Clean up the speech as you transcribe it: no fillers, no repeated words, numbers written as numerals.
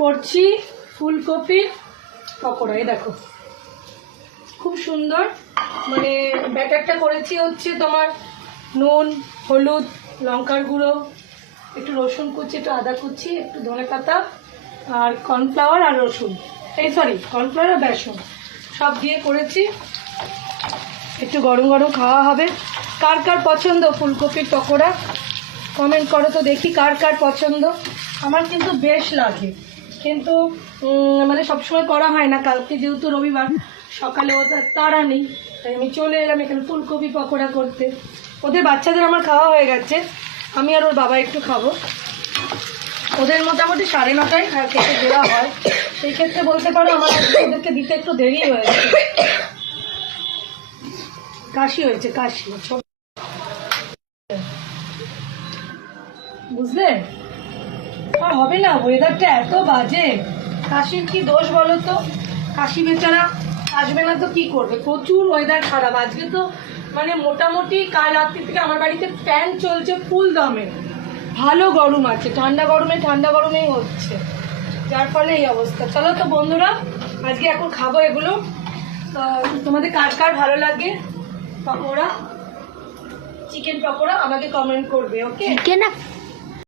করছি ফুলকপির পকোড়া। এই দেখো খুব সুন্দর, মানে ব্যাটারটা করেছি হচ্ছে তোমার নুন, হলুদ, লঙ্কার গুঁড়ো, একটু রসুন কুচি, একটু আদা কুচি, একটু ধনে পাতা আর কর্নফ্লাওয়ার আর রসুন, এই সরি কর্নফ্লাওয়ার আর বেসন সব দিয়ে করেছি। একটু গরম গরম খাওয়া হবে। কার কার পছন্দ ফুলকপির পকোড়া কমেন্ট করো তো দেখি, কার কার পছন্দ। আমার কিন্তু বেশ লাগে, কিন্তু মানে সবসময় করা হয় না। কালকে যেহেতু রবিবার, সকালে ওদের তাড়া নেই, তাই আমি চলে এলাম এখানে ফুলকপি পকোড়া করতে। ওদের বাচ্চাদের আমার খাওয়া হয়ে গেছে, আমি আর ওর বাবা একটু খাবো। ওদের মোটামুটি 9:30টায় খেতে দেওয়া হয়, সেই ক্ষেত্রে বলতে পারো আমার ওদেরকে দিতে একটু দেরি হয়েছে। কাশি হয়েছে, কাশি, বুঝলে? আর হবে না, ওয়েদারটা এত বাজে, কাশির কি দোষ বলো তো? কাশি বেচারা আসবে না তো কি করবে, প্রচুর ওয়েদার খারাপ আজকে তো। মানে মোটামুটি কাল রাত্রি থেকে আমার বাড়িতে ফ্যান চলছে ফুল দমে, ভালো গরম আছে, ঠান্ডা গরমেই হচ্ছে, যার ফলে এই অবস্থা। চলো তো বন্ধুরা, আজকে এখন খাবো এগুলো। তো তোমাদের কার কার ভালো লাগে পকোড়া, চিকেন পকোড়া, আমাকে কমেন্ট করবে। ওকে।